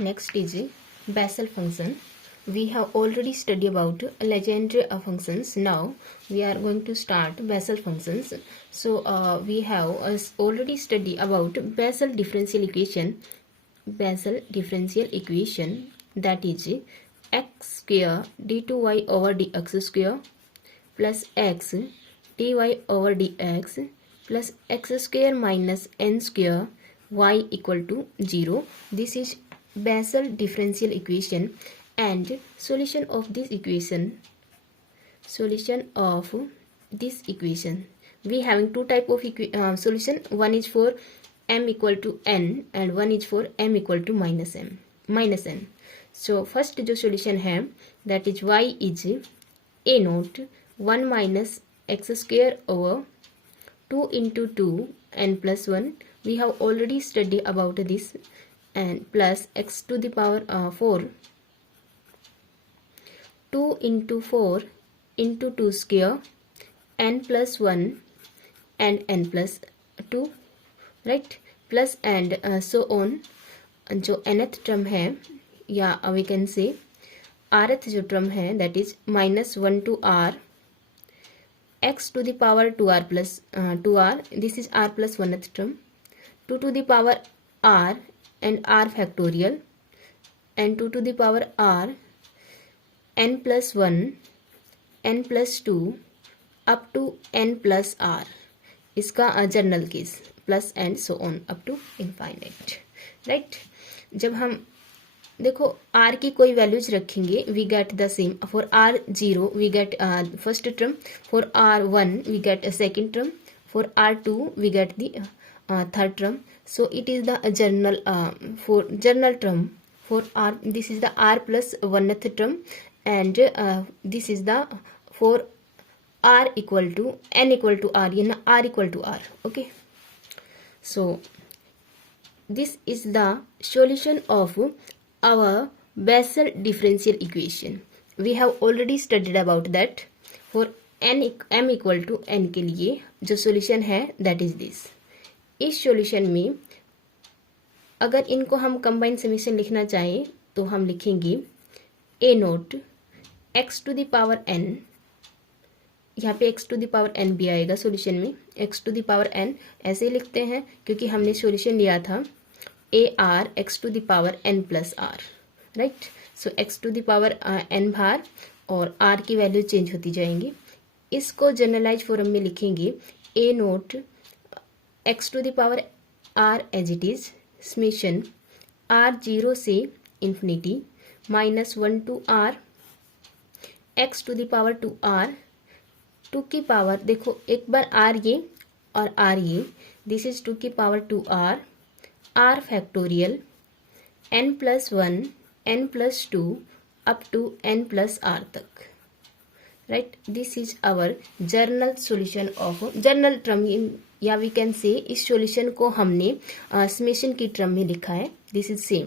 Next is Bessel function. We have already studied about Legendre functions. Now we are going to start Bessel functions. So we have already studied about Bessel differential equation. Bessel differential equation, that is x square d2y over dx square plus x dy over dx plus x square minus n square y equal to 0. This is Bessel differential equation, and solution of this equation. We having two type of solution. One is for m equal to n and one is for m equal to minus n. So first जो solution है, that is y is a naught 1 minus x square over 2 into 2 n plus 1. We have already studied about this, and plus x to the power 4 2 into 4 into 2 square n plus 1 and n plus 2, right, plus and so on. जो nth term है, या we can से rth जो term है, that is minus 1 to r x to the power 2r plus 2r. This is r plus 1th term. 2 to the power r and r factorial, and 2 to the power r n plus 1 n plus 2 up to n plus r. इसका general case plus and so on up to infinite, right. जब हम देखो r की कोई values रखेंगे, we get the same. For r0 we get first term, for r1 we get second term, for r2 we get the third term. So it is the for general term for r. This is the r plus 1th term, and this is the for r equal to n equal to r, या r equal to r. Okay, so this is the solution of our Bessel differential equation. We have already studied about that. For m equal to n के लिए जो solution है, that is this. इस solution में अगर इनको हम combined summation लिखना चाहें तो हम लिखेंगे a nought x to the power n. यहाँ पे x to the power n भी आएगा सॉल्यूशन में. x to the power n ऐसे ही लिखते हैं क्योंकि हमने सॉल्यूशन लिया था a r x to the power n plus r, right. So x to the power n बाहर और r की वैल्यू चेंज होती जाएंगी. इसको जनरलाइज फॉर्म में लिखेंगे a nought x to the power r as it is summation r 0 से infinity minus 1 to r x to the power 2r 2 की पावर, देखो एक बार r ये और r ये, दिस इज 2 की power 2r r factorial n plus 1 n plus 2 up to n plus r तक, right. This is our general solution of general term, या we can say इस सॉल्यूशन को हमने समेशन की टर्म में लिखा है. This is same,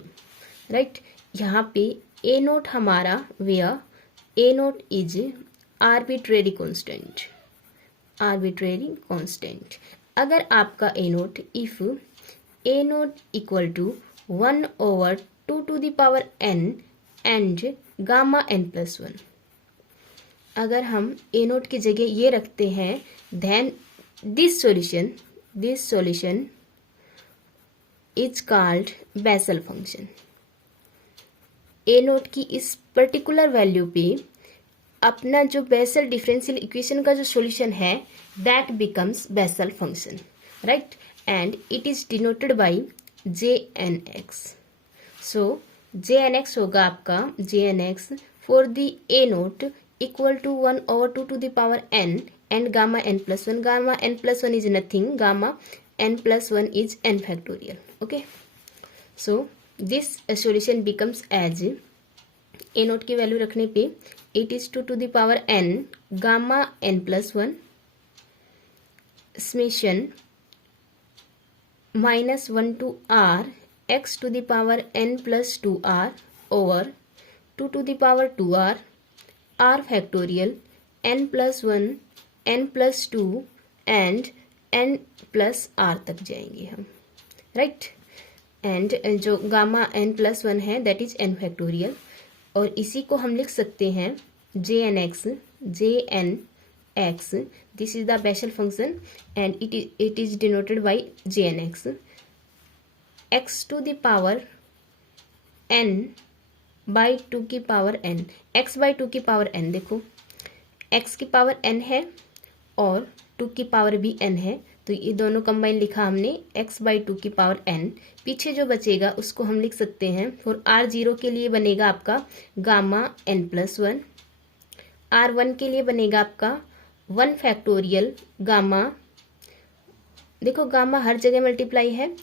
right. यहाँ पे ए नोट हमारा where a naught is arbitrary constant. अगर आपका a naught if a note equal to 1 over 2 to the power n and gamma n plus 1, अगर हम ए नोट की जगह ये रखते हैं, then this solution is called Bessel function. A nought की इस पर्टिकुलर वैल्यू पे अपना जो Bessel डिफरेंशियल इक्वेशन का जो सॉल्यूशन है, that becomes Bessel function, right. And it is denoted by jnx. So jnx होगा आपका jnx for the A note equal to 1 over 2 to the power n and gamma n plus 1. Gamma n plus 1 is nothing, gamma n plus 1 is n factorial. Okay, so this solution becomes as a note की value रखने पे it is 2 to the power n gamma n plus 1 summation minus 1 to r x to the power n plus 2r over 2 to the power 2r r factorial n plus 1 n plus 2 and n plus r तक जाएंगे हम, right. And जो gamma n plus 1 है that is n factorial, और इसी को हम लिख सकते हैं jnx, this is the Bessel function and it is denoted by jnx, x to the power n by 2 की पावर n, x बाई 2 की पावर n, देखो x की पावर n है और 2 की पावर भी n है, तो ये दोनों कंबाइन लिखा हमने x बाई 2 की पावर n। पीछे जो बचेगा उसको हम लिख सकते हैं फॉर r0 के लिए बनेगा आपका गामा n प्लस 1, r1 के लिए बनेगा आपका 1 फैक्टोरियल गामा, देखो गामा हर जगह मल्टीप्लाई है,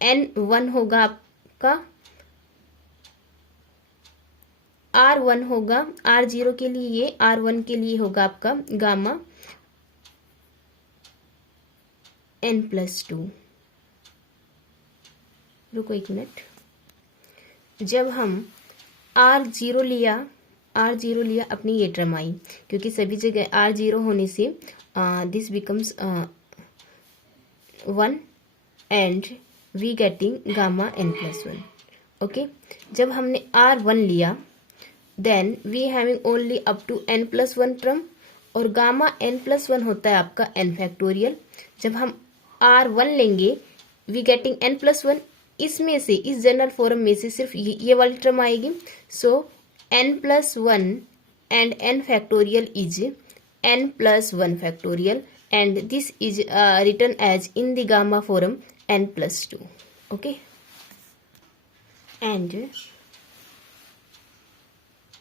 n1 होगा आपका, r1 होगा, r0 के लिए ये, r1 के लिए होगा आपका गामा n प्लस 2। रुको एक मिनट, जब हम r0 लिया अपनी ये टर्म आई, क्योंकि सभी जगह r0 होने से this becomes 1 and we getting gamma n plus 1। Okay, जब हमने r1 लिया then we having only up to n plus 1 term, और गामा n प्लस 1 होता है आपका n फैक्टोरियल। जब हम r1 लेंगे वी गेटिंग n प्लस 1, इसमें से इस जनरल फॉर्म में से सिर्फ ये वाली टर्म आएगी, so n plus 1 and n factorial is n plus 1 factorial and this is written as in the gamma form n plus 2। Okay, and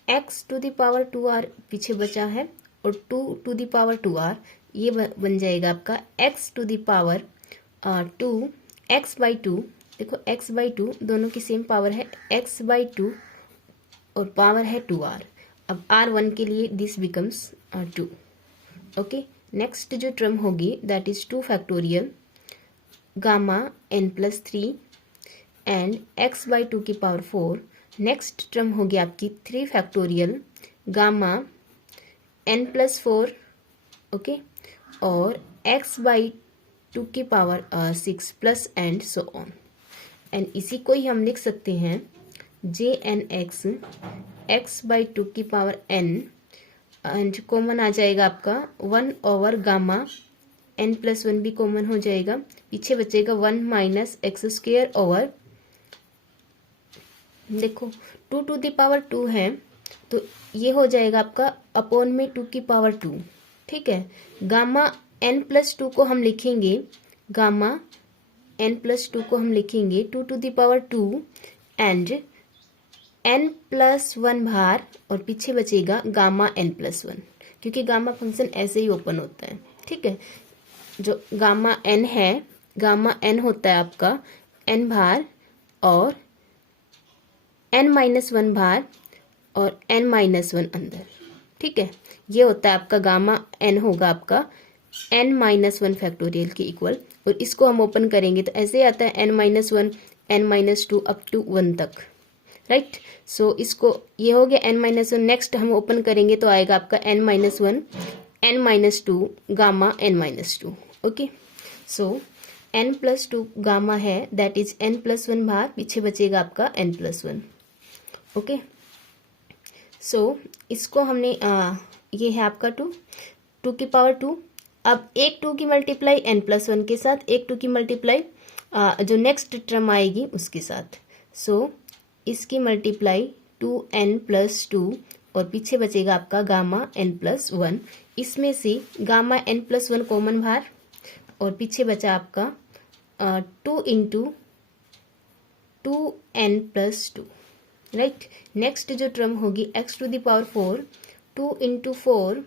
x to the power 2r पीछे बचा है और 2 टू द पावर 2r, ये बन जाएगा आपका x to the power 2, x by 2, देखो x by 2 दोनों की सेम पावर है, x बाई 2 और पावर है 2r। अब r1 के लिए दिस बिकम्स 2। ओके, नेक्स्ट जो टर्म होगी that is 2 factorial gamma n plus 3 and x by 2 की पावर 4। नेक्स्ट टर्म होगी आपकी 3 factorial gamma n plus 4, okay, और x बाई 2 की power 6 plus and so on, and इसी को ही हम लिख सकते हैं jnx x बाई 2 की पावर n, एंड कॉमन आ जाएगा आपका 1 ओवर गामा n प्लस 1 भी कॉमन हो जाएगा, पीछे बचेगा 1 माइनस एक्स स्क्वेयर ओवर, देखो 2 टू द पावर 2 है तो ये हो जाएगा आपका अपॉन में 2 की पावर 2। ठीक है, गामा n प्लस 2 को हम लिखेंगे, गामा n प्लस 2 को हम लिखेंगे 2 to the power 2 and n plus 1 बाहर, और पीछे बचेगा गामा n प्लस 1, क्योंकि गामा फंक्शन ऐसे ही ओपन होता है। ठीक है, जो गामा n है, गामा n होता है आपका n बाहर और n माइनस 1 बाहर और n माइनस 1 अंदर। ठीक है, ये होता है आपका गामा n होगा आपका n माइनस 1 फैक्टोरियल के इक्वल, और इसको हम ओपन करेंगे तो ऐसे आता है n minus 1 n minus 2 up to 1 तक, राइट। सो इसको ये हो गया n माइनस 1, नेक्स्ट हम ओपन करेंगे तो आएगा आपका n minus 1 n minus 2 gamma n minus 2। Okay, so n plus 2 gamma है दैट इज n प्लस 1 बाहर, पीछे बचेगा आपका n प्लस 1। ओके, सो इसको हमने ये है आपका 2 की पावर 2। अब एक 2 की मल्टीप्लाई n प्लस 1 के साथ, एक 2 की मल्टीप्लाई जो नेक्स्ट टर्म आएगी उसके साथ, सो इसकी मल्टीप्लाई 2n प्लस 2 और पीछे बचेगा आपका गामा n प्लस 1। इसमें से गामा n प्लस 1 कॉमन बाहर और पीछे बचा आपका 2 into 2n plus 2, right. Next जो टर्म होगी x to the power 4, 2 into 4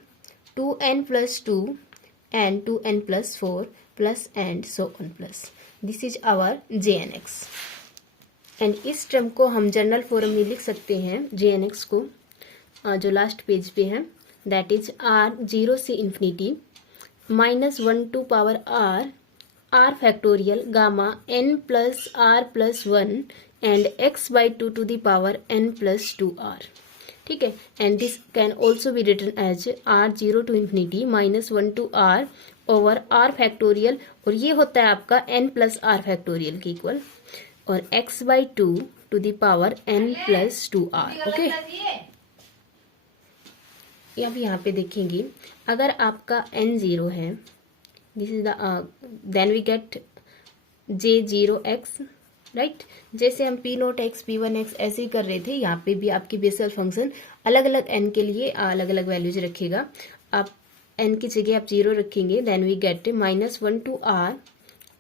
2n plus 2 and 2n plus 4 plus and so on plus, this is our jnx। एंड इस टर्म को हम जनरल फॉर्म में लिख सकते हैं jnx को, जो लास्ट पेज पे है, दैट इज r0 से infinity minus 1 to power r factorial gamma n plus r plus 1 and x by 2 to the power n plus 2r। ठीक है, and this can also be written as r0 to infinity minus 1 to r over r factorial, और ये होता है आपका n plus r factorial के equal. और x by 2 to the power n plus 2r. Okay, अब यहाँ पे देखेंगे अगर आपका n 0 है, this is the then we get j0x, right. जैसे हम p0x p1x ऐसे ही कर रहे थे, यहाँ पे भी आपकी बेसल फंक्शन अलग अलग n के लिए अलग अलग वैल्यूज रखेगा. आप n की जगह आप 0 रखेंगे, then we get -1 to r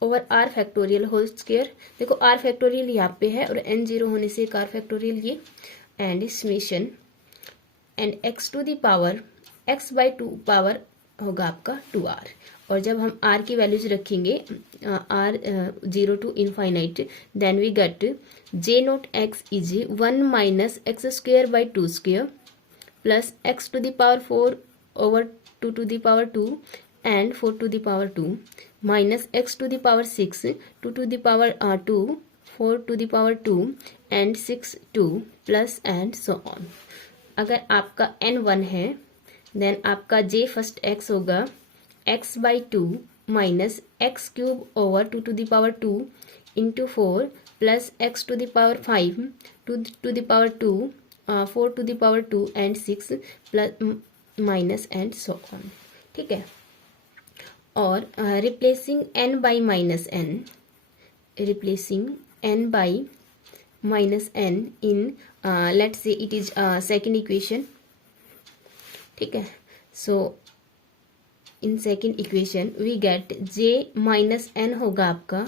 over r factorial whole square. देखो r फैक्टोरियल यहाँ पे है और n 0 होने से एक r फैक्टोरियल ये, and summation and x to the power x by 2 power होगा आपका 2r. और जब हम r की वैल्यूज रखेंगे r 0 to infinite, then we get j0x is 1 minus x square by 2 square plus x to the power 4 over 2 to the power 2 and 4 to the power 2 minus x to the power 6 2 to the power 2 4 to the power 2 and 6 2 plus and so on. अगर आपका n 1 है, then आपका j first x होगा x by 2 minus x cube over 2 to the power 2 into 4 plus x to the power 5 2 to the power 2 4 to the power 2 and 6 plus minus and so on. ठीक है. और replacing n by minus n, replacing n by minus n in let's say it is second equation. ठीक है. so in second equation we get j minus n होगा आपका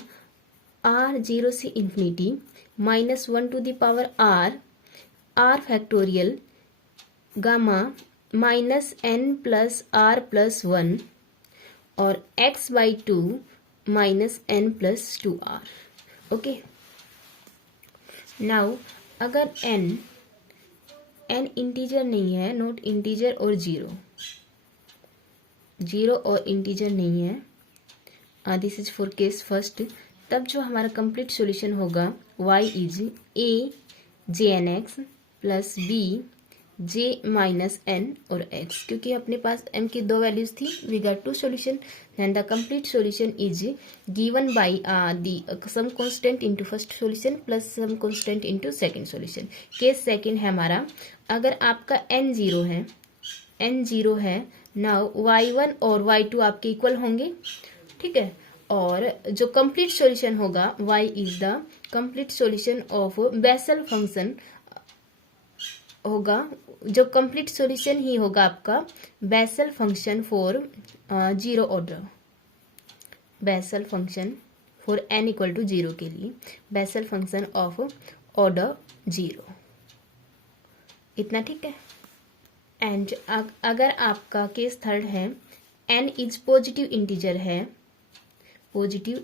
r 0 से infinity minus 1 to the power r factorial gamma minus n plus r plus 1 और x by 2 minus n plus 2r. Okay. Now अगर n integer नहीं है, not integer और zero और integer नहीं है, this is for case first, तब जो हमारा कंप्लीट सॉल्यूशन होगा y is a jnx plus b j minus n और x. क्योंकि अपने पास m की दो वैल्यूज थी, we got two solution. Then the complete solution is given by the some constant into first solution plus some constant into second solution. Case second है हमारा, अगर आपका n 0 है, नाउ y1 और y2 आपके इक्वल होंगे. ठीक है. और जो कंप्लीट सॉल्यूशन होगा y is the complete solution of Bessel function होगा, जो कंप्लीट सॉल्यूशन ही होगा आपका Bessel function for 0 order, Bessel function for n equal to 0 के लिए बेसल फंक्शन ऑफ ऑर्डर 0. इतना ठीक है. एंड अगर आपका केस थर्ड है, n इज पॉजिटिव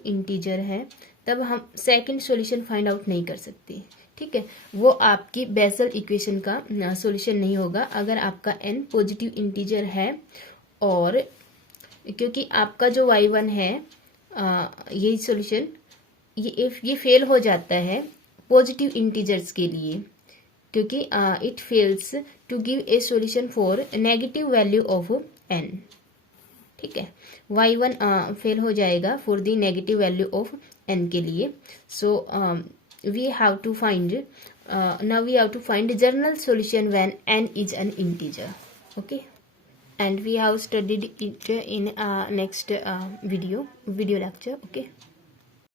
इंटीजर है, तब हम सेकंड सॉल्यूशन फाइंड आउट नहीं कर सकते. ठीक है. वो आपकी बेसल इक्वेशन का सॉल्यूशन नहीं होगा अगर आपका n पॉजिटिव इंटीजर है. और क्योंकि आपका जो y1 है, यही सॉल्यूशन ये फेल हो जाता है पॉजिटिव इंटीजर्स के लिए, क्योंकि it fails to give a solution for negative value of n. ठीक है. y1 फेल हो जाएगा for the negative value of n के लिए. सो we have to find now we have to find general solution when n is an integer. Okay, and we have studied it in next video lecture. Okay.